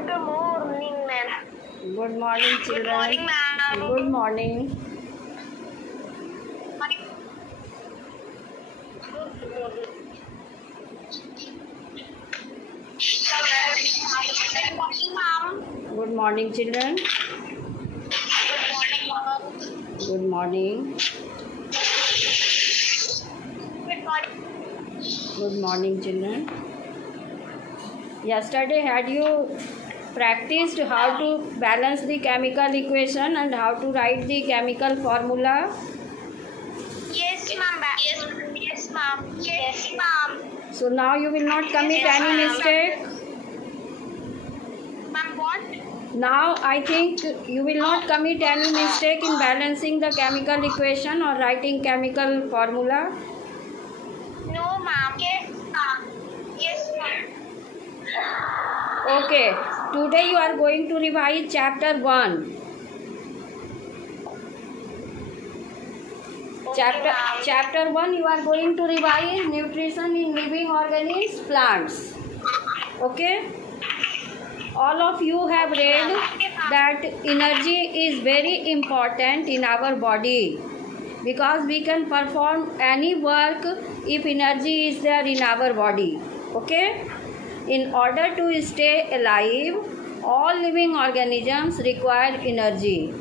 Good morning, ma'am. Good morning, children. Good morning, ma'am. Good morning. Good morning. Good morning, children. Good morning, ma'am. Good morning. Good morning. Good morning, children. Yesterday, had you practiced how to balance the chemical equation and how to write the chemical formula? Yes, ma'am. Yes, ma'am. Yes, ma'am. So now you will not commit Yes, any ma'am. mistake. Ma'am, what? Now I think you will not commit any mistake in balancing the chemical equation or writing chemical formula. No, ma'am. Yes, ma'am. Yes, ma'am. Okay, today you are going to revise chapter 1. Okay, Chapter 1 you are going to revise nutrition in living organisms, plants. Okay? All of you have read that energy is very important in our body because we can perform any work if energy is there in our body. Okay? In order to stay alive, all living organisms require energy.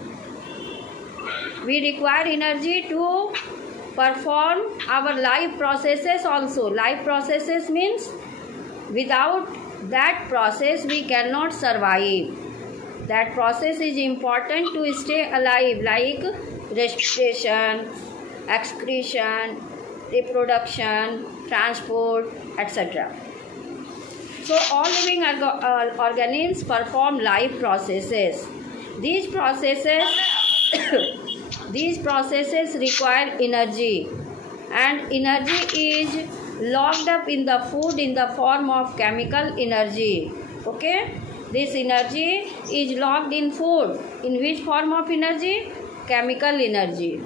We require energy to perform our life processes also. Life processes means without that process we cannot survive. That process is important to stay alive, like respiration, excretion, reproduction, transport, etc. So all living organisms perform life processes. These processes require energy, and energy is locked up in the food in the form of chemical energy. Okay, this energy is locked in food. In which form of energy? Chemical energy.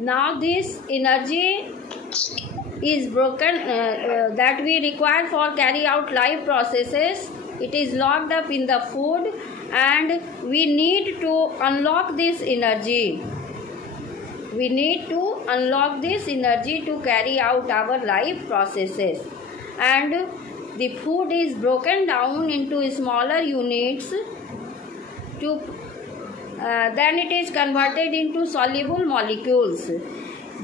Now this energy is broken that we require for carry out life processes. It is locked up in the food, and we need to unlock this energy. We need to unlock this energy to carry out our life processes. And the food is broken down into smaller units to then it is converted into soluble molecules.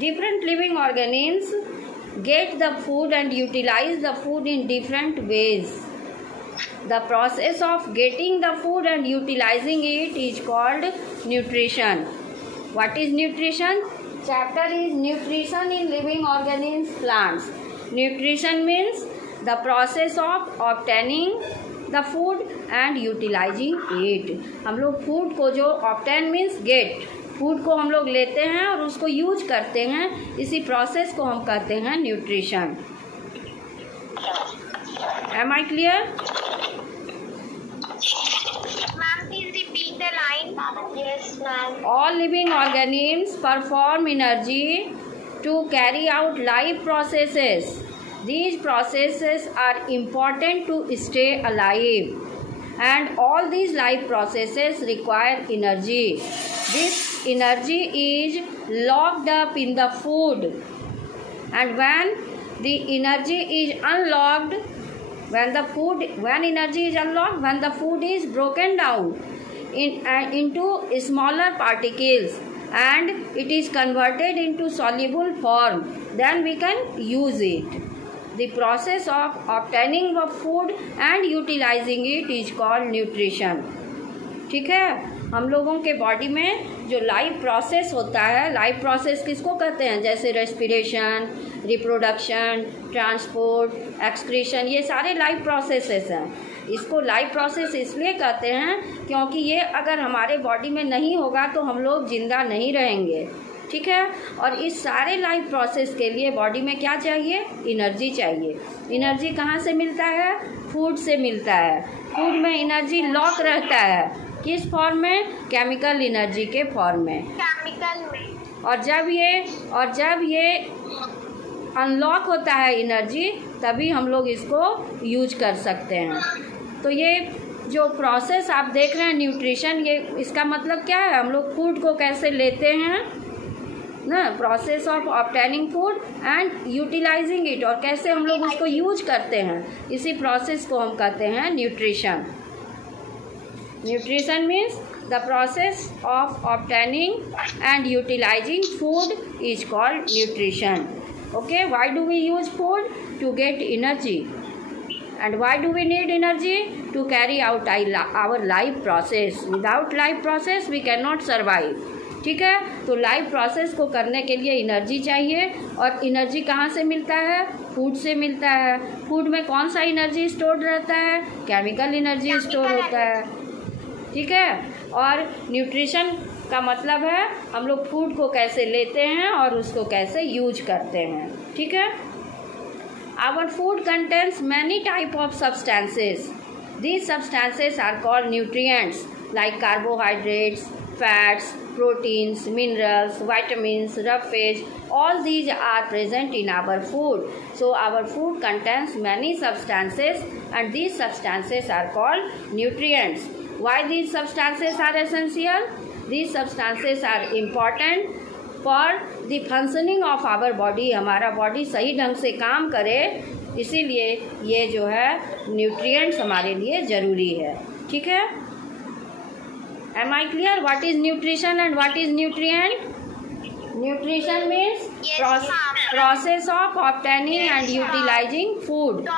Different living organisms get the food and utilize the food in different ways. The process of getting the food and utilizing it is called nutrition. What is nutrition? Chapter is nutrition in living organisms, plants. Nutrition means the process of obtaining the food and utilizing it. हम लोग food को जो obtain means get, food को हम लोग लेते हैं और उसको यूज करते हैं, इसी प्रोसेस को हम कहते हैं nutrition. Am I clear? Ma'am, please repeat the line. Yes, ma'am. All living organisms perform energy to carry out life processes. These processes are important to stay alive, and all these life processes require energy. This energy is locked up in the food, and when the energy is unlocked, when energy is unlocked, when the food is broken down into smaller particles and it is converted into soluble form, then we can use it. The process of obtaining the food and utilizing it is called nutrition. ठीक है, हम लोगों के body में जो life process होता है, life process किसको कहते हैं? जैसे रेस्पिरेशन, रिप्रोडक्शन, ट्रांसपोर्ट, एक्सक्रीशन, ये सारे लाइफ प्रोसेसेस हैं. इसको लाइफ प्रोसेस इसलिए कहते हैं क्योंकि ये अगर हमारे बॉडी में नहीं होगा तो हम लोग जिंदा नहीं रहेंगे. ठीक है, और इस सारे लाइफ प्रोसेस के लिए बॉडी में क्या चाहिए? एनर्जी चाहिए. एनर्जी कहाँ से मिलता है? फूड से मिलता है. फूड में एनर्जी लॉक रहता है. किस फॉर्म में? केमिकल एनर्जी के फॉर्म में. केमिकल में. और जब ये अनलॉक होता है एनर्जी, तभी हम लोग इसको यूज कर सकते हैं। तो ये जो प्रोसेस आप देख रहे हैं न्यूट्रिशन, ये इसका मतलब क्या है, हम लोग फूड को कैसे लेते हैं ना, process of obtaining food and utilising it, और कैसे हम लोग उसको यूज करते हैं, इसी प्रोसेस को हम कहते हैं nutrition. Nutrition means the process of obtaining and utilising food is called nutrition. Okay, why do we use food? To get energy. And why do we need energy? To carry out our life process. Without life process we cannot survive. ठीक है, तो life process को करने के लिए energy चाहिए, और energy कहाँ से मिलता है? फूड से मिलता है। फूड में कौन सा एनर्जी स्टोर रहता है? केमिकल एनर्जी स्टोर होता है। ठीक है, और न्यूट्रिशन का मतलब है हम लोग फूड को कैसे लेते हैं और उसको कैसे यूज करते हैं। ठीक है, our food contains many type of substances. These substances are called nutrients like carbohydrates, fats, proteins, minerals, vitamins, roughage. All these are present in our food. So our food contains many substances, and these substances are called nutrients. Why these substances are essential? These substances are important for the functioning of our body. हमारा body सही ढंग से काम करे, इसीलिए ये जो है न्यूट्रिएंट्स हमारे लिए ज़रूरी है। ठीक है, am I clear? What is nutrition and what is nutrient? Nutrition means process of obtaining and utilising food.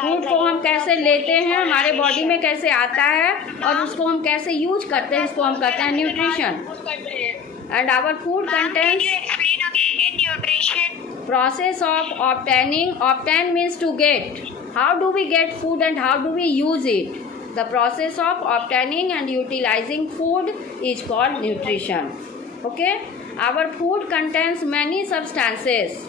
Food को हम कैसे लेते हैं, हमारे बॉडी में कैसे आता है, और उसको हम कैसे यूज करते हैं, इसको हम कहते हैं nutrition. And our food contents process of obtaining. Obtain means to get. How do we get food and how do we use it? The process of obtaining and utilizing food is called nutrition. Okay, our food contains many substances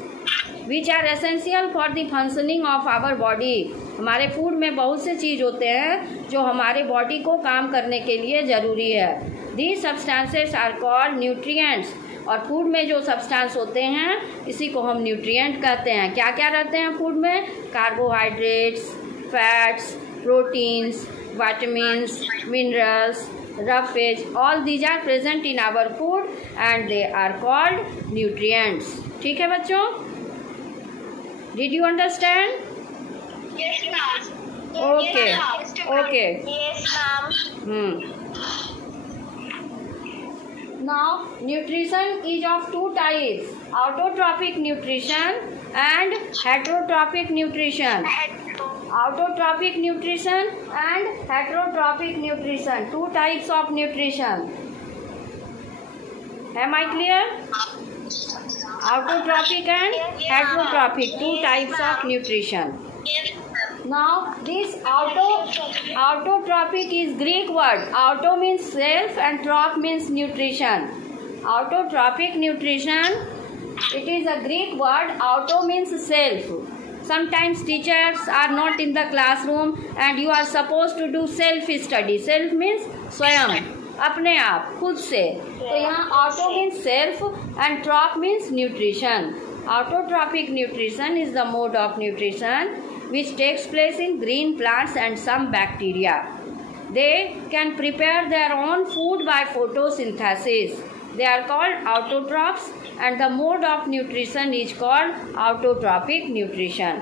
which are essential for the functioning of our body. हमारे food में बहुत से चीज़ होते हैं जो हमारे body को काम करने के लिए ज़रूरी है। These substances are called nutrients. और फूड में जो सब्सटेंस होते हैं इसी को हम न्यूट्रिएंट कहते हैं। क्या क्या रहते हैं फूड में? Carbohydrates, fats, proteins, vitamins, minerals, roughage, all these are present in our food and they are called nutrients. ठीक है बच्चों? Did you understand? Yes, ma'am. Okay. Okay. Yes, ma'am. Now, nutrition is of two types: autotrophic nutrition and heterotrophic nutrition. Autotrophic nutrition and heterotrophic nutrition, two types of nutrition. Am I clear? Autotrophic and heterotrophic, two types of nutrition. Now this autotrophic is Greek word. Auto means self and trop means nutrition. Autotrophic nutrition, it is a Greek word. Auto means self. Sometimes teachers are not in the classroom and you are supposed to do self study. Self means स्वयं, अपने आप, खुद से। तो यहाँ auto means self and trop means nutrition. Autotrophic nutrition is the mode of nutrition which takes place in green plants and some bacteria. They can prepare their own food by photosynthesis. They are called autotrophs and the mode of nutrition is called autotrophic nutrition.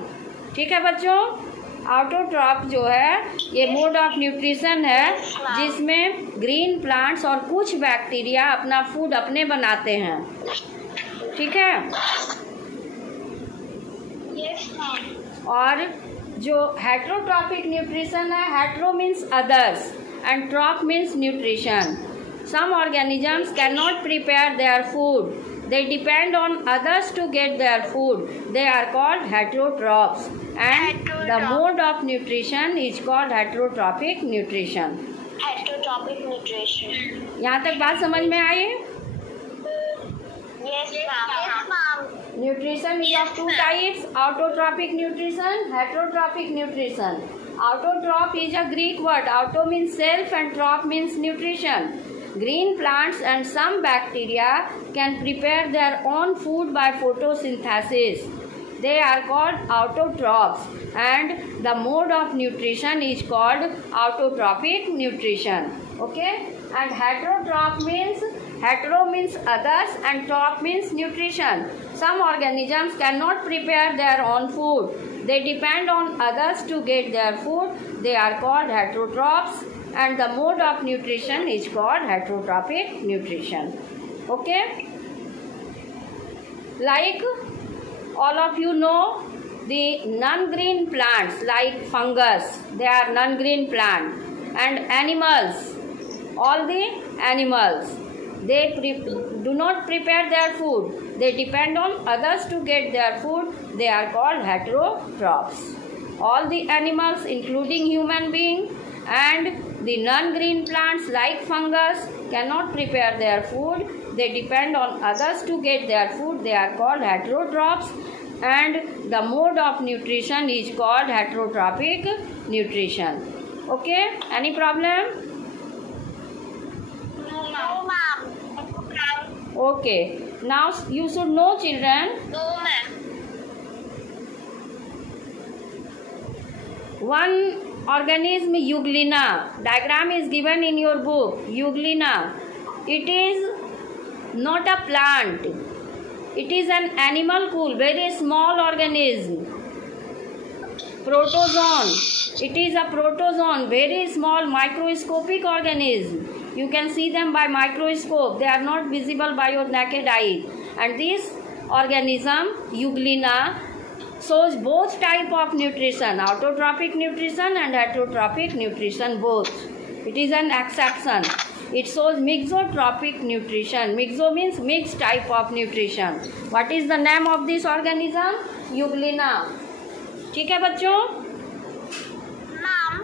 ठीक है बच्चों, autotroph जो है ये mode of nutrition है जिसमें green plants और कुछ बैक्टीरिया अपना फूड अपने बनाते हैं। ठीक है, और जो हेट्रोट्रॉपिक न्यूट्रिशन है, hetero means others and trop means nutrition. Some organisms cannot prepare their food. They depend on others to get their food. They are called heterotrophs. And the mode of nutrition is called heterotrophic nutrition. Heterotrophic nutrition. यहाँ तक बात समझ में आई? Yes, ma'am. Yes, ma'am. Nutrition is of two types: autotrophic nutrition, heterotrophic nutrition. Autotroph is a Greek word. Auto means self and trop means nutrition. green plants and some bacteria can prepare their own food by photosynthesis. They are called autotrophs, and the mode of nutrition is called autotrophic nutrition. Okay? And heterotroph means, hetero means others and troph means nutrition. Some organisms cannot prepare their own food. They depend on others to get their food. They are called heterotrophs, and the mode of nutrition is called heterotrophic nutrition. Okay? Like all of you know, the non-green plants like fungus, they are non-green plant, and animals, all the animals, they do not prepare their food. They depend on others to get their food. They are called heterotrophs. All the animals, including human beings, and the non-green plants like fungus cannot prepare their food. They depend on others to get their food. They are called heterotrophs, and the mode of nutrition is called heterotrophic nutrition. Okay? Any problem? No, ma'am. Okay. Now you should know, children. No, ma'am. One organism, Euglena. Diagram is given in your book. Euglena. It is not a plant. It is an animalcule, very small organism. Protozoan. It is a protozoan, very small microscopic organism. You can see them by microscope. They are not visible by your naked eye. And this organism, Euglena, shows both type of nutrition, autotrophic nutrition and heterotrophic nutrition, both. It is an exception. It shows mixotrophic nutrition. Mixo means mixed type of nutrition. What is the name of this organism? Euglena. ठीक है बच्चों? Ma'am.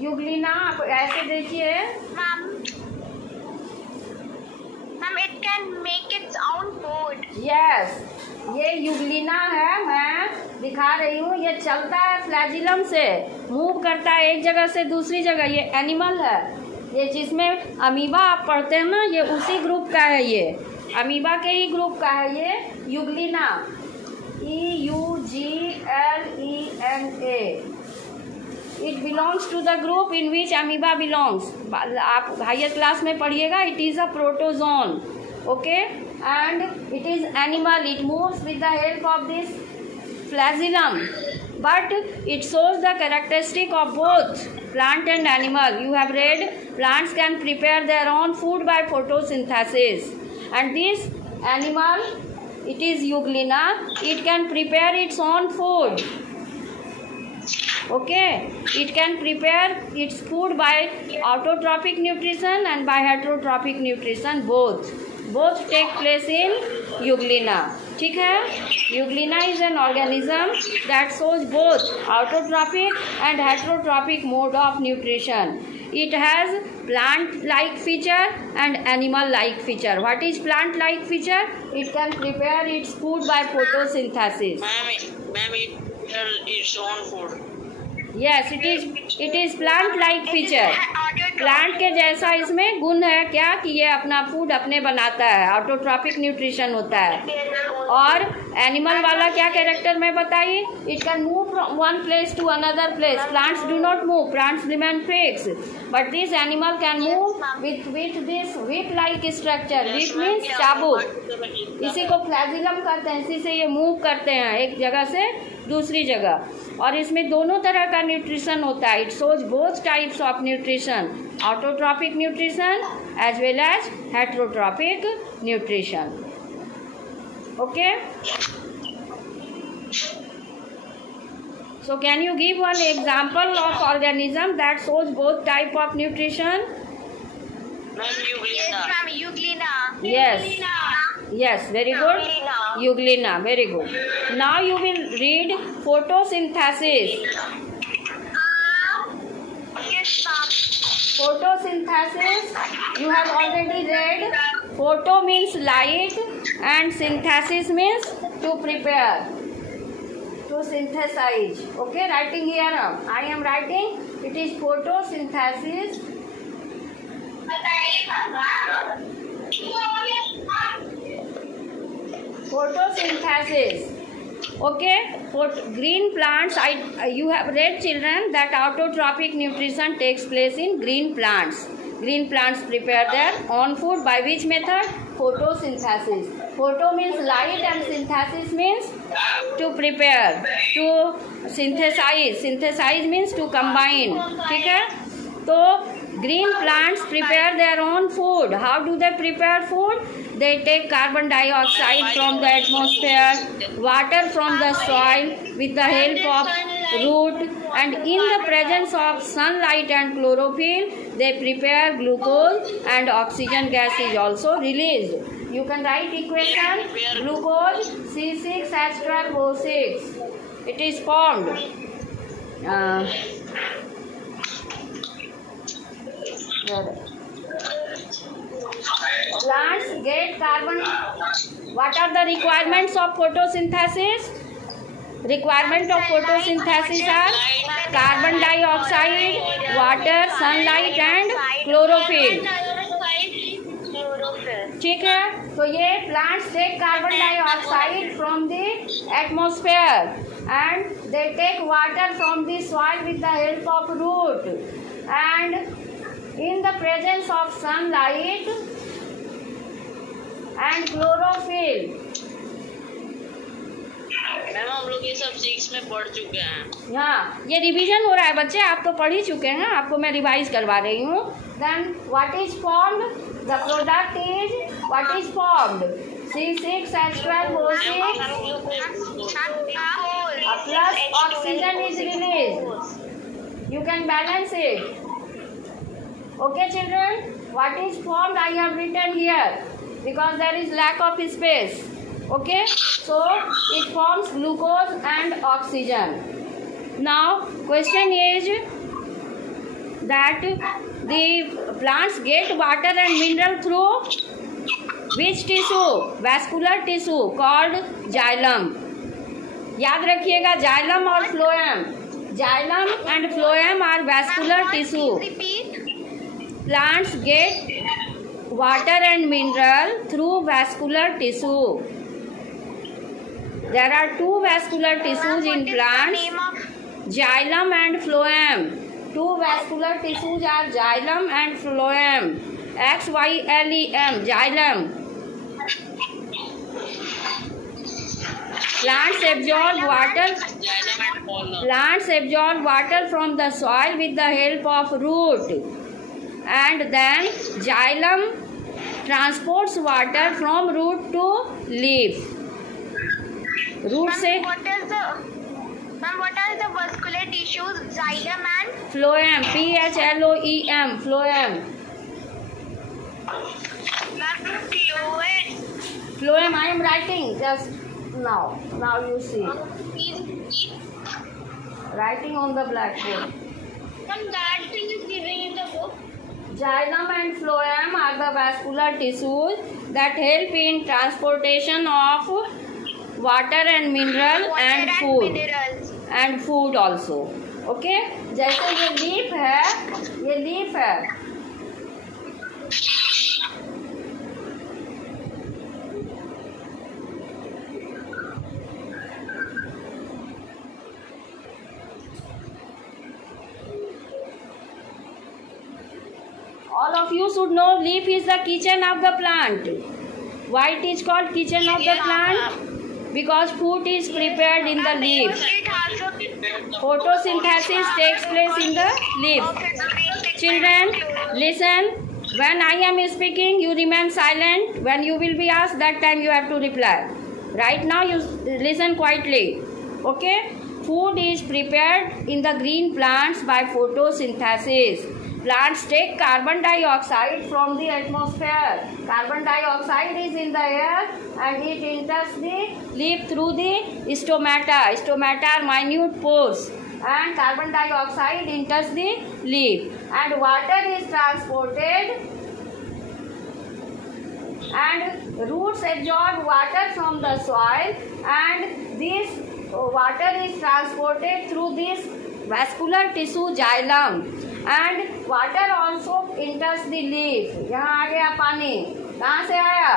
Euglena आप ऐसे देखिए. Ma'am, it can make its own food. Yes, ये Euglena है, मैं दिखा रही हूँ. ये चलता है फ्लैजिलम से, मूव करता है एक जगह से दूसरी जगह. ये एनिमल है. ये जिसमें अमीबा आप पढ़ते हैं ना, ये उसी ग्रुप का है. ये अमीबा के ही ग्रुप का है ये Euglena. EUGLENA. It belongs to the group in which amoeba belongs. आप हायर क्लास में पढ़िएगा. It is a protozoan. Okay, and it is animal. It moves with the help of this flagellum, but it shows the characteristic of both plant and animal. You have read plants can prepare their own food by photosynthesis, and this animal, it is Euglena, it can prepare its own food. Okay, it can prepare its food by autotrophic nutrition and by heterotrophic nutrition, both take place in Euglena. ठीक है? Euglena is an organism that shows both autotrophic and heterotrophic mode of nutrition. It has plant-like feature and animal-like feature. What is plant-like feature? It can prepare its food by photosynthesis. Ma'am, it its own food. Yes, it is plant-like feature. Plant के जैसा इसमें गुण है क्या कि ये अपना food अपने बनाता है. ऑटोट्रॉपिक न्यूट्रिशन होता है. और एनिमल वाला क्या कैरेक्टर में बताइए? It can move from one place to another place. Plants do not move. Plants remain fix, but this animal can move with this whip like structure. whip means चाबुक. इसी को फ्लैजिलम कहते हैं. इसी से ये मूव करते हैं एक जगह से दूसरी जगह. और इसमें दोनों तरह का न्यूट्रिशन होता है. It shows both types of nutrition, autotrophic nutrition as well as heterotrophic nutrition. Okay, so can you give one example of organism that shows both type of nutrition? Euglena. Yes, very good. Euglena, very good. Now you will read photosynthesis. Yes, ma'am. Photosynthesis, you have already read. Photo means light and synthesis means to prepare, to synthesize. Okay, writing here. I am writing. It is photosynthesis. Photosynthesis. Okay, green plants. You have read, children, that autotrophic nutrition takes place in green plants. Green plants prepare their own food by which method? Photosynthesis. Photo means light and synthesis means to prepare, to synthesize. Synthesize means to combine. ठीक है? तो green plants prepare their own food. How do they prepare food? They take carbon dioxide from the atmosphere, water from the soil with the help of root, and in the presence of sunlight and chlorophyll, they prepare glucose and oxygen gas is also released. You can write equation glucose C6H12O6. It is formed. Plants get carbon. What are the requirements of photosynthesis? Requirement of photosynthesis are carbon dioxide, water, sunlight and chlorophyll. ठीक है, तो ये plants take carbon dioxide from the atmosphere and they take water from the soil with the help of root, and in the presence of sunlight and chlorophyll. Ma'am हम लोग ये सब 6 में पढ़ चुके हैं. हाँ, ये रिवीजन हो रहा है बच्चे, आप तो पढ़ ही चुके हैं, आपको मैं रिवाइज करवा रही हूँ. Then what is formed? The product is what is formed? C6H12O6 plus oxygen is released. You can balance it. Okay, children? What is formed? I have written here because there is lack of space. Okay, so it forms glucose and oxygen. Now, question is that the plants get water and mineral through which tissue? Vascular tissue called xylem. याद रखिएगा, xylem और phloem. Xylem and phloem are vascular tissue. Plants get water and mineral through vascular tissue. There are two vascular tissues in plants, xylem and phloem. Two vascular tissues are xylem and phloem. XYLEM, xylem. Plants absorb water. Plants absorb water from the soil with the help of root, and then xylem transports water from root to leaf. Root से what are the vascular tissues? Xylem and phloem, PHLOEM, phloem. Phloem I am writing just now. Now you see. Writing on the blackboard. that thing is given in the book. Xylem and phloem are the vascular tissues that help in transportation of water and mineral and food. And food also. Okay? जैसे ये leaf है, ये leaf है. All of you should know leaf is the kitchen of the plant. Why it is called kitchen of the plant? Because food is prepared in the leaf. Photosynthesis takes place in the leaf. Children, listen. When I am speaking, you remain silent. When you will be asked, that time you have to reply. Right now, you listen quietly. Okay? Food is prepared in the green plants by photosynthesis. Plants take carbon dioxide from the atmosphere. Carbon dioxide is in the air and it enters the leaf through the stomata. Stomata are minute pores, and carbon dioxide enters the leaf, and water is transported, and roots absorb water from the soil, and this water is transported through this vascular tissue xylem, and water also enters the leaf. यहाँ आ गया पानी, कहाँ से आया?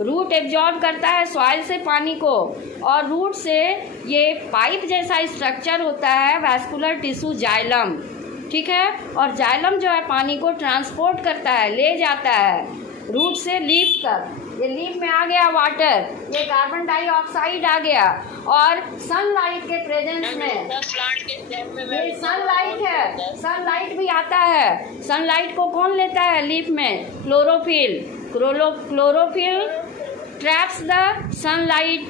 Root absorb करता है soil से पानी को, और रूट से ये पाइप जैसा स्ट्रक्चर होता है वैस्कुलर टिश्यू जाइलम, ठीक है। और जाइलम जो है पानी को ट्रांसपोर्ट करता है, ले जाता है रूट से लीफ तक। ये लीफ में आ गया वाटर, ये कार्बन डाइऑक्साइड आ गया, और सनलाइट के प्रेजेंस में ये सनलाइट है, सनलाइट भी आता है। सनलाइट को कौन लेता है लीफ में? Chlorophyll. Chlorophyll traps the sunlight,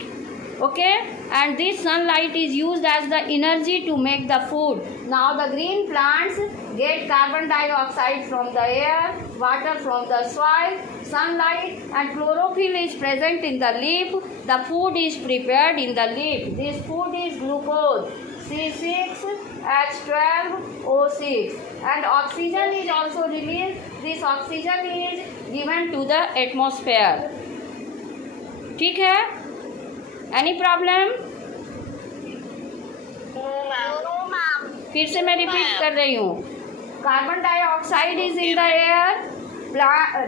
okay, and this sunlight is used as the energy to make the food. Now the green plants get carbon dioxide from the air, water from the soil, sunlight, and chlorophyll is present in the leaf. The food is prepared in the leaf. This food is glucose, C6H12O6, and oxygen is also released. This oxygen is given to the atmosphere. ठीक है? Any problem? फिर से मैं repeat कर रही हूँ। Carbon dioxide is in the air,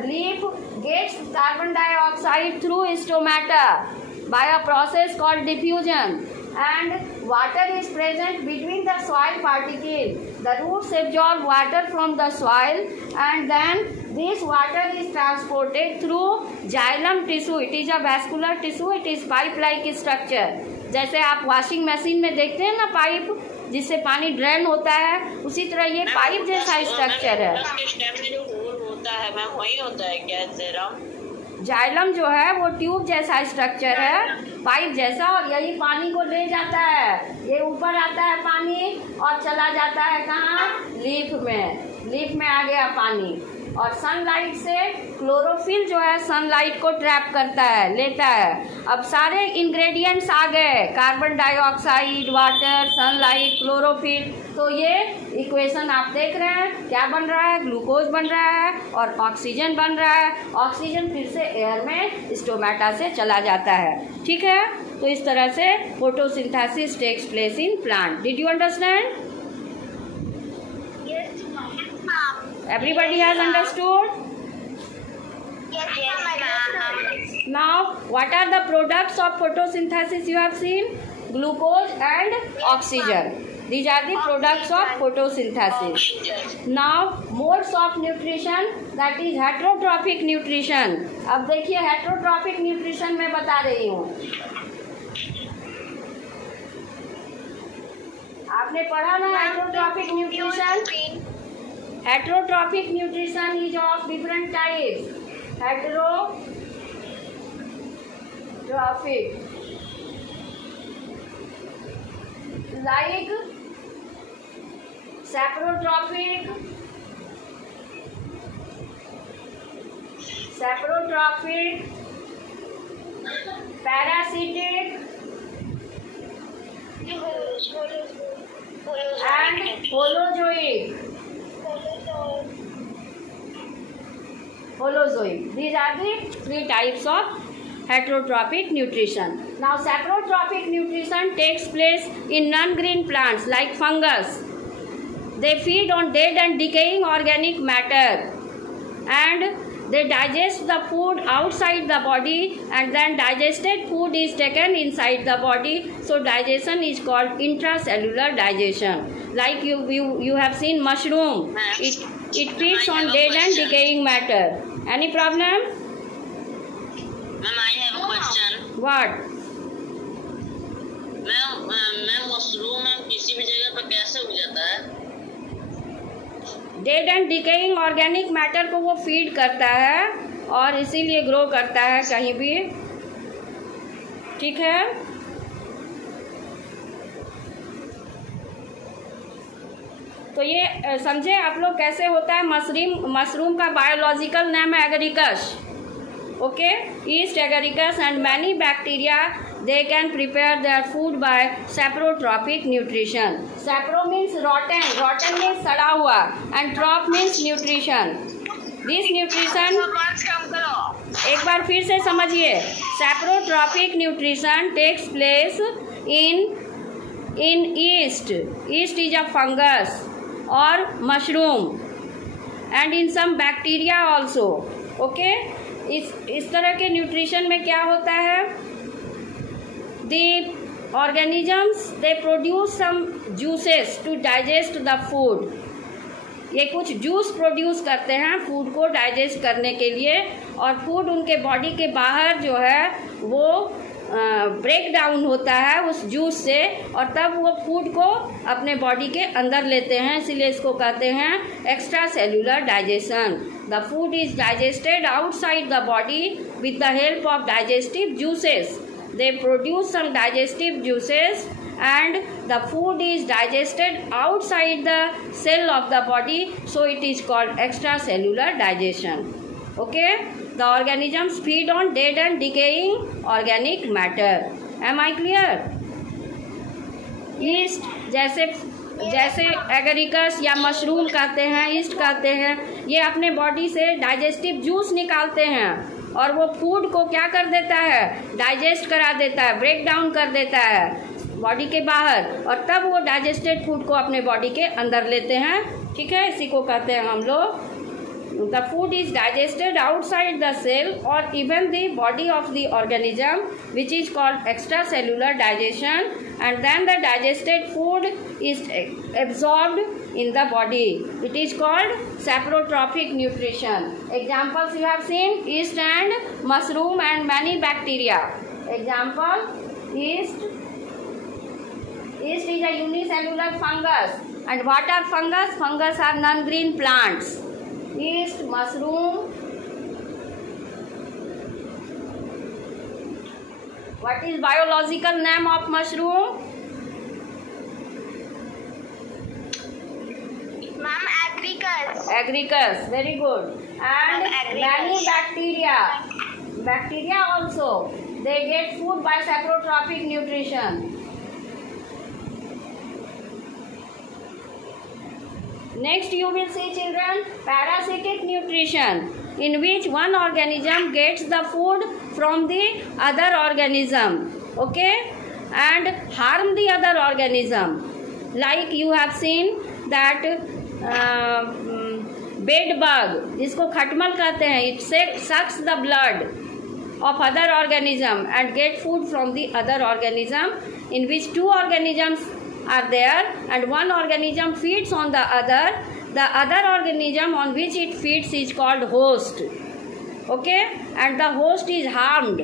leaf gets carbon dioxide through stomata by a process called diffusion, and water is present between the soil particles. The roots absorb water from the soil, and then this water is transported through xylem tissue. It is a vascular tissue. It is pipe-like structure. जैसे आप washing machine में देखते हैं ना pipe जिससे पानी drain होता है, उसी तरह ये पाइप जैसा स्ट्रक्चर है। जाइलम जो है वो ट्यूब जैसा स्ट्रक्चर है, पाइप जैसा, और यही पानी को ले जाता है। ये ऊपर आता है पानी और चला जाता है कहाँ? लीफ में। लीफ में आ गया पानी, और सनलाइट से क्लोरोफिल जो है सनलाइट को ट्रैप करता है, लेता है। अब सारे इंग्रेडिएंट्स आ गए, carbon dioxide, water, sunlight, chlorophyll. तो ये इक्वेशन आप देख रहे हैं क्या बन रहा है? ग्लूकोज बन रहा है और ऑक्सीजन बन रहा है। ऑक्सीजन फिर से एयर में स्टोमेटा से चला जाता है, ठीक है। तो इस तरह से photosynthesis takes place in plant. Did you understand? Everybody has understood? Yes, ma'am. Now, what are the products of photosynthesis you have seen? Glucose and oxygen. These are the products of photosynthesis. Now, modes of nutrition, that is heterotrophic nutrition. अब देखिए heterotrophic nutrition मैं बता रही हूँ। आपने पढ़ा ना heterotrophic nutrition? Heterotrophic nutrition is of different types. Heterotrophic, like saprotrophic, parasitic, and holozoic. These are the three types of heterotrophic nutrition. Now, saprotrophic nutrition takes place in non-green plants like fungus. They feed on dead and decaying organic matter, and they digest the food outside the body, and then digested food is taken inside the body. So digestion is called intracellular digestion. Like you have seen mushroom. It feeds on dead and decaying matter. Any problem? Ma'am, I have a question. What? Ma'am mushroom किसी भी जगह पर कैसे उग जाता है? Dead and decaying organic matter को वो फीड करता है और इसीलिए ग्रो करता है कहीं भी, ठीक है। तो ये समझे आप लोग कैसे होता है। मशरूम का बायोलॉजिकल नेम है Agaricus, okay, east Agaricus, and many bacteria they can prepare their food by saprotrophic nutrition. Sapro means rotten means सड़ा हुआ, and trop means nutrition. This nutrition एक बार फिर से समझिए, saprotrophic nutrition takes place in yeast. Yeast is a fungus or mushroom, and in some bacteria also. Okay, इस तरह के nutrition में क्या होता है, the organisms they produce some juices to digest the food. ये कुछ जूस प्रोड्यूस करते हैं फूड को डाइजेस्ट करने के लिए, और फूड उनके बॉडी के बाहर जो है वो ब्रेक डाउन होता है उस जूस से, और तब वो फूड को अपने बॉडी के अंदर लेते हैं, इसीलिए इसको कहते हैं extra cellular digestion. The food is digested outside the body with the help of digestive juices. They produce some digestive juices and the food is digested outside the cell of the body, so it is called extracellular digestion. Okay, the organisms feed on dead and decaying organic matter. Am I clear? Yeast जैसे Agaricus या mushroom कहते हैं, east कहते हैं, ये अपने body से digestive juice निकालते हैं और वो फूड को क्या कर देता है, डाइजेस्ट करा देता है, ब्रेक डाउन कर देता है बॉडी के बाहर, और तब वो डाइजेस्टेड फूड को अपने बॉडी के अंदर लेते हैं. ठीक है, इसी को कहते हैं हम लोग the food is digested outside the cell और even the body of the organism which is called extra cellular digestion, and then the digested food is absorbed in the body. It is called saprotrophic nutrition. Examples you have seen, yeast and mushroom and many bacteria. Example, yeast is a unicellular fungus. And what are fungus? Fungus are non-green plants. Yeast, mushroom. What is biological name of mushroom? Ma'am, agaricus. Agaricus, very good. And many bacteria. Bacteria also, they get food by saprotrophic nutrition. Next you will see children, parasitic nutrition, in which one organism gets the food from the other organism, okay, and harm the other organism. Like you have seen that bed bug, जिसको खटमल कहते हैं, it sucks the blood of other organism and get food from the other organism, in which two organisms are there and one organism feeds on the other. The other organism on which it feeds is called host, okay, and the host is harmed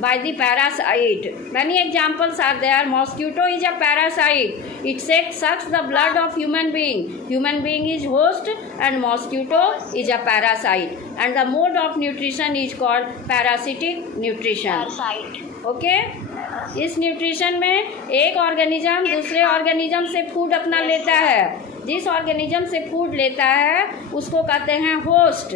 by the parasite. Many examples are there. Mosquito is a parasite. It sucks the blood of human being. Human being is host and mosquito is a parasite. And the mode of nutrition is called parasitic nutrition. Parasite. Okay? इस nutrition में एक organism दूसरे organism से food अपना लेता है. जिस organism से फूड लेता है उसको कहते हैं होस्ट,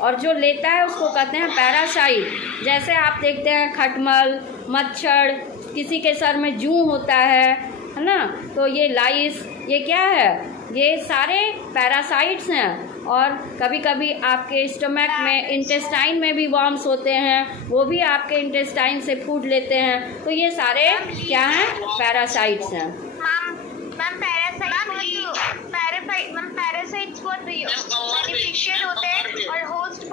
और जो लेता है उसको कहते हैं पैरासाइट. जैसे आप देखते हैं खटमल, मच्छर, किसी के सर में जूं होता है ना, तो ये लाइस, ये क्या है, ये सारे पैरासाइट्स हैं. और कभी कभी आपके स्टमक में, इंटेस्टाइन में भी वर्म्स होते हैं, वो भी आपके इंटेस्टाइन से फूड लेते हैं. तो ये सारे क्या हैं, पैरासाइट्स हैं. पैरासाइट्स बहुत बेनिफिशियल होते हैं और होस्ट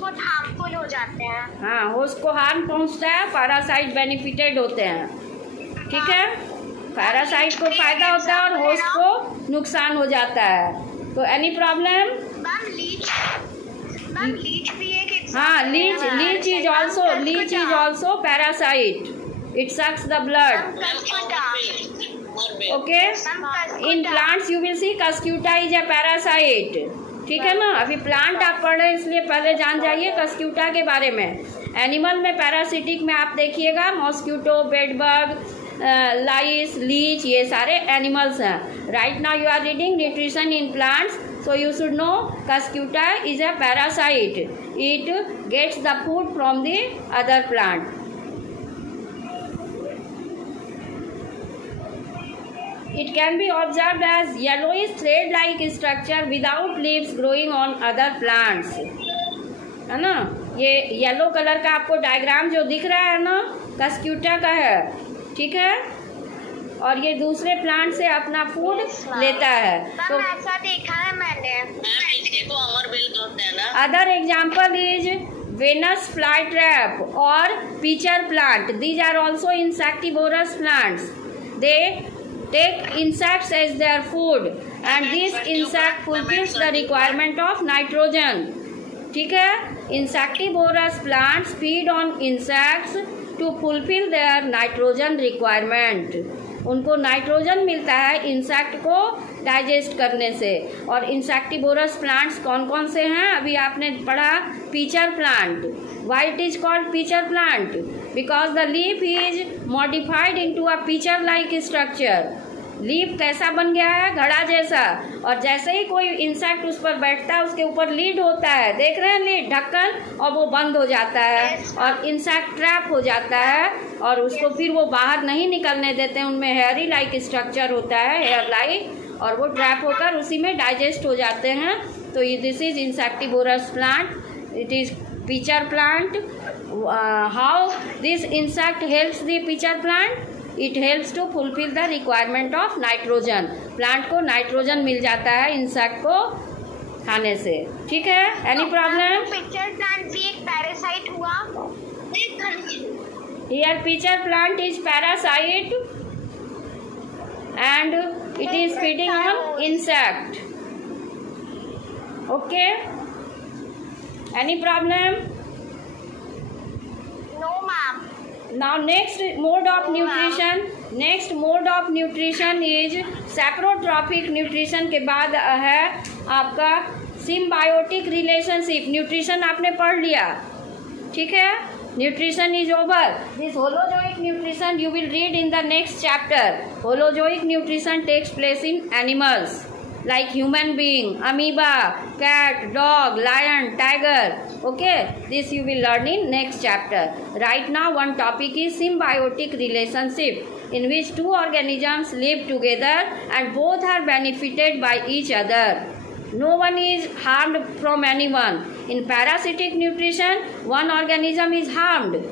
बहुत हार्मफुल हो जाते हैं. हाँ, होस्ट को हार्म पहुंचता है, पैरासाइट बेनिफिटेड होते हैं. ठीक है, पैरासाइट को फायदा होता है और होस्ट को नुकसान हो जाता है. तो एनी प्रॉब्लम? लीच भी एक. हाँ, leech is also parasite. It sucks the blood. Okay, in plants you will see cuscuta is a parasite. ठीक है ना, अभी प्लांट आप पढ़ रहे हैं इसलिए पहले जान जाइए कस्क्यूटा के बारे में. एनिमल में पैरासिटिक में आप देखिएगा मॉस्क्यूटो, बेडबग, लाइस, लीच, ये सारे एनिमल्स हैं. Right now you are reading nutrition in plants, so you should know cuscuta is a parasite. It gets the food from the other plant. It can be observed as yellowish thread-like structure without leaves growing on other plants. है ना, ये yellow colour का आपको diagram जो दिख रहा है ना, कस्क्यूटा का है. ठीक है, और ये दूसरे प्लांट से अपना फूड लेता है। तो ऐसा देखा है मैंने। इसके को अमरबेल होते हैं ना। Other example is Venus flytrap or pitcher plant. These are also insectivorous plants. They take insects as their food and this insect fulfills the requirement of nitrogen. ठीक है, insectivorous plants feed on insects to fulfill their nitrogen requirement. उनको nitrogen मिलता है insect को digest करने से। और insectivorous plants कौन कौन से हैं? अभी आपने पढ़ा pitcher plant. Why it is called pitcher plant? Because the leaf is modified into a pitcher like structure. Leaf कैसा बन गया है? घड़ा जैसा। और जैसे ही कोई इंसेक्ट उस पर बैठता है उसके ऊपर लीड होता है, देख रहे हैं लीड, ढक्कन, और वो बंद हो जाता है और इंसेक्ट ट्रैप हो जाता है और उसको फिर वो बाहर नहीं निकलने देते हैं। उनमें हेयरी लाइक स्ट्रक्चर होता है, हेयर लाइक, और वो ट्रैप होकर उसी में डाइजेस्ट हो जाते हैं। तो this is insectivorous plant, it is pitcher plant. How this insect helps the pitcher plant? It helps to fulfill the requirement of nitrogen. Plant को नाइट्रोजन मिल जाता है इंसेक्ट को खाने से। ठीक है, एनी प्रॉब्लम? पिचर प्लांट भी एक पैरासाइट हुआ। Here pitcher plant is parasite and it is feeding on insect. Okay, any problem? No ma'am. Now next mode of nutrition, next mode of nutrition is saprotrophic nutrition। के बाद है आपका symbiotic relationship। Nutrition आपने पढ़ लिया, ठीक है, nutrition is over. This holozoic nutrition you will read in the next chapter. Holozoic nutrition takes place in animals like human being, amoeba, cat, dog, lion, tiger. Okay, this you will learn in next chapter. Right now one topic is symbiotic relationship, in which two organisms live together and both are benefited by each other. No one is harmed from anyone. In parasitic nutrition one organism is harmed,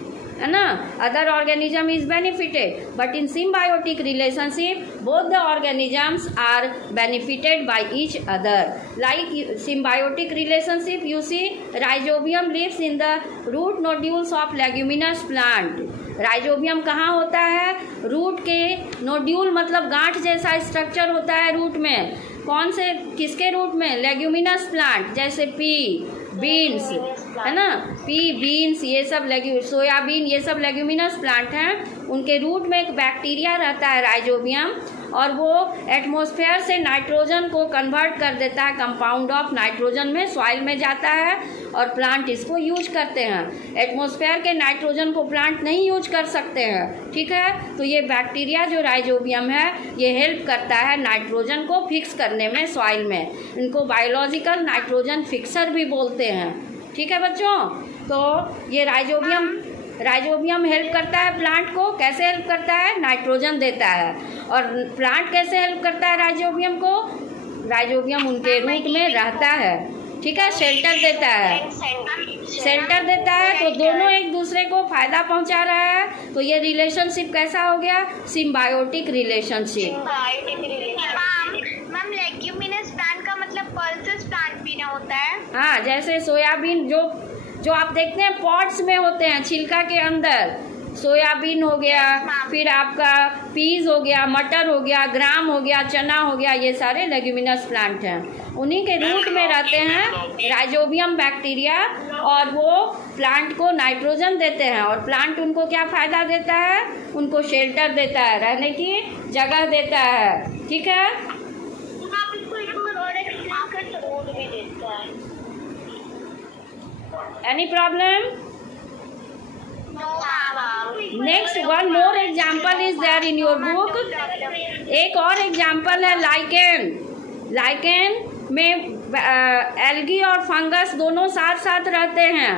है ना, other organism is benefited, but in symbiotic relationship both the organisms are benefited by each other. Like symbiotic relationship, you see rhizobium lives in the root nodules of leguminous plant. Rhizobium कहाँ होता है? Root के nodule, मतलब गांठ जैसा structure होता है root में। कौन से, किसके रूट में? लेग्यूमिनस प्लांट, जैसे पी, बीन्स, है ना, पी, बीन्स, ये सब सोयाबीन, ये सब लेग्यूमिनस प्लांट हैं। उनके रूट में एक बैक्टीरिया रहता है राइजोबियम, और वो एटमॉस्फेयर से नाइट्रोजन को कन्वर्ट कर देता है, कंपाउंड ऑफ नाइट्रोजन में सॉइल में जाता है और प्लांट इसको यूज करते हैं। एटमॉस्फेयर के नाइट्रोजन को प्लांट नहीं यूज कर सकते हैं, ठीक है। तो ये बैक्टीरिया जो राइजोबियम है ये हेल्प करता है नाइट्रोजन को फिक्स करने में सॉइल में। इनको बायोलॉजिकल नाइट्रोजन फिक्सर भी बोलते हैं, ठीक है बच्चों। तो ये राइजोबियम हेल्प करता है प्लांट को। कैसे हेल्प करता है? नाइट्रोजन देता है। और प्लांट कैसे हेल्प करता है राइजोबियम को? राइजोबियम उनके रूट में रहता है, ठीक है, शेल्टर देता है, शेल्टर देता है, तो दोनों एक दूसरे को फायदा पहुंचा रहा है। तो ये रिलेशनशिप कैसा हो गया? Symbiotic relationship. Ma'am leguminous plant का मतलब पल्सेस प्लांट भी ना होता है? हाँ, जैसे सोयाबीन जो आप देखते हैं पॉट्स में होते हैं, छिलका के अंदर, सोयाबीन हो गया, फिर आपका पीज हो गया, मटर हो गया, ग्राम हो गया, चना हो गया, ये सारे लेग्यूमिनस प्लांट हैं। उन्हीं के रूट में रहते हैं राइजोबियम बैक्टीरिया, और वो प्लांट को नाइट्रोजन देते हैं। और प्लांट उनको क्या फायदा देता है? उनको शेल्टर देता है, रहने की जगह देता है, ठीक है। Any problem? Next one more example is there in your book. एक और एग्जाम्पल है लाइकेन। लाइकेन में एल्गी और फंगस दोनों साथ साथ रहते हैं,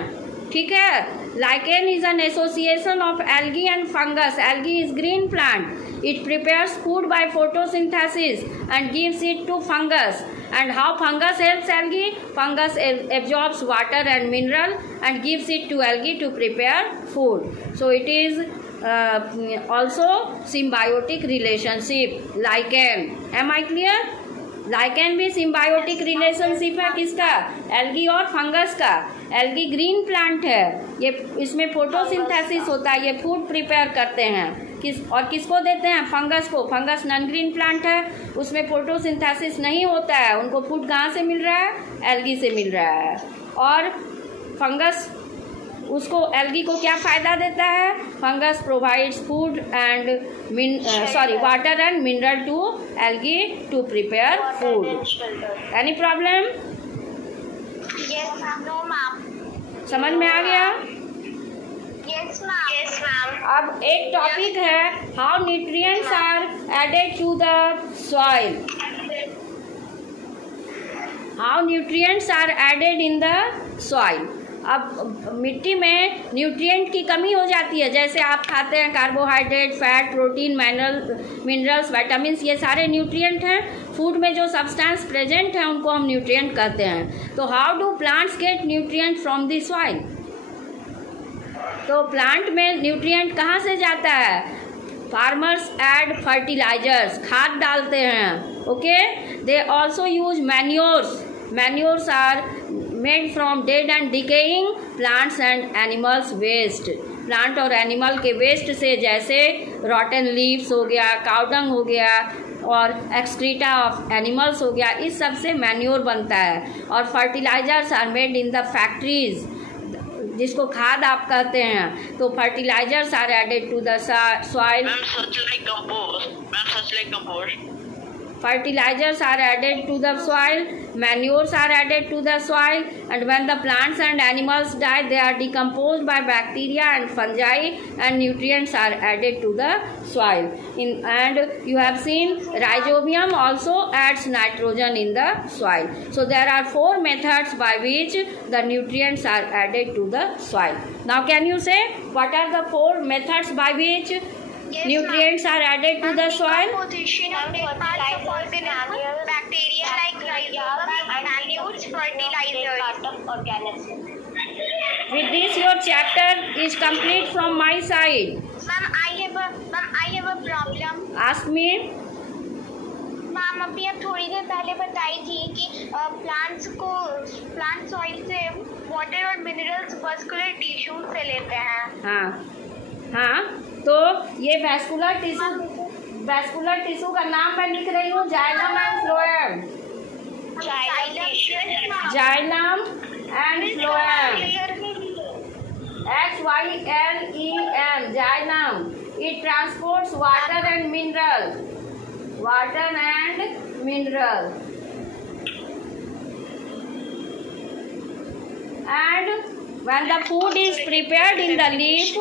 ठीक है। Lichen is an association of algae and fungus. Algae is green plant. It prepares food by photosynthesis and gives it to fungus. And how fungus helps algae? Fungus absorbs water and mineral and gives it to algae to prepare food. So it is also symbiotic relationship. Lichen, am I clear? Lichen भी symbiotic relationship है किसका? Algae और fungus का। Algae green plant है, ये इसमें photosynthesis होता है, ये फूड प्रिपेयर करते हैं किसको देते हैं? फंगस को। फंगस नॉन ग्रीन प्लांट है, उसमें फोटोसिंथेसिस नहीं होता है, उनको फूड कहाँ से मिल रहा है? एल्गी से मिल रहा है। और फंगस उसको एल्गी को क्या फ़ायदा देता है? Fungus provides food and water and mineral to algae to prepare food. Any problem? No ma'am. समझ में आ गया? Yes ma'am. अब एक टॉपिक है, how nutrients are added to the soil. How nutrients are added in the soil. अब मिट्टी में न्यूट्रिएंट की कमी हो जाती है, जैसे आप खाते हैं carbohydrate, fat, protein, minerals, vitamins, ये सारे न्यूट्रिएंट हैं। फूड में जो सब्सटेंस प्रेजेंट है उनको हम न्यूट्रिएंट कहते हैं। तो how do plants get nutrient from the soil? तो प्लांट में न्यूट्रिएंट कहाँ से जाता है? फार्मर्स ऐड फर्टिलाइजर्स, खाद डालते हैं। Okay, they also use manures. Manures are made from dead and decaying plants and animals waste. Plant और एनिमल के वेस्ट से, जैसे रॉटन लीव्स हो गया, काउडंग हो गया और एक्सक्रीटा ऑफ एनिमल्स हो गया, इस सब से मैन्योर बनता है। और fertilisers are made in the factories, जिसको खाद आप कहते हैं। तो fertilisers are added to the soil. Fertilizers are added to the soil, manures are added to the soil, and when the plants and animals die, they are decomposed by bacteria and fungi, and nutrients are added to the soil. And you have seen rhizobium also adds nitrogen in the soil. So there are 4 methods by which the nutrients are added to the soil. Now can you say what are the 4 methods by which nutrients are added to the soil? Decomposition of parts of organisms, bacteria like rhizobium, manures, fertilizers. With this, your chapter is complete from my side. Ma'am, I have a problem. Ask me. Ma'am, अभी आप थोड़ी देर पहले बताई थी कि plant soil से water और minerals vascular tissue से लेते हैं। हाँ, तो ये वैस्कुलर टिश्यू का नाम मैं लिख रही हूँ, xylem and phloem. Xylem and phloem, XYLEM, xylem. It transports water and mineral. And when the food is prepared in the leaf,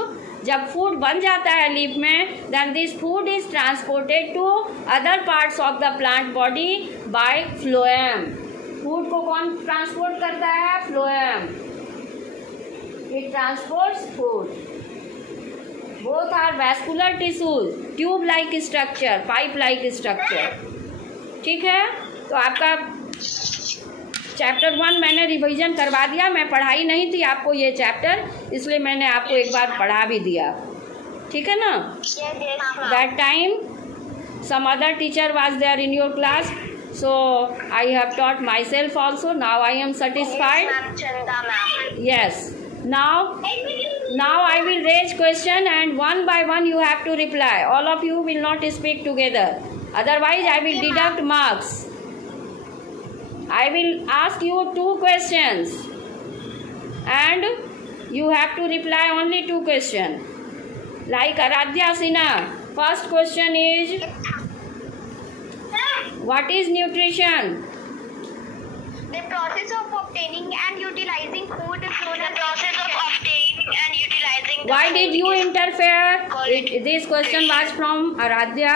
जब फूड बन जाता है लीफ में, then this food is transported to other parts of the plant body by phloem. Food को कौन transport करता है? phloem. It transports food. Both are vascular tissues, tube-like structure, pipe-like structure. ठीक है, तो आपका चैप्टर 1 मैंने रिवीजन करवा दिया। मैं पढ़ाई नहीं थी आपको ये चैप्टर, इसलिए मैंने आपको एक बार पढ़ा भी दिया। ठीक है ना? That time some other teacher was there in your class, so I have taught myself also. Now I am satisfied. Yes, now I will raise question and one by one you have to reply. All of you will not speak together, otherwise I will deduct marks. I will ask you 2 questions and you have to reply only 2 questions. Like Aradhya Sinha, first question is, what is nutrition? The process of obtaining and utilizing food is known as nutrition. Why did you interfere? This question was from Aradhya.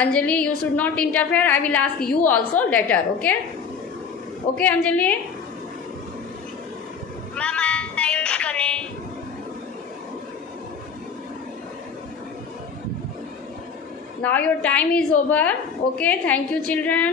Anjali, you should not interfere. I will ask you also later. Okay? Okay, Anjali? Ma'am, I was connected. Now your time is over. Okay, thank you children.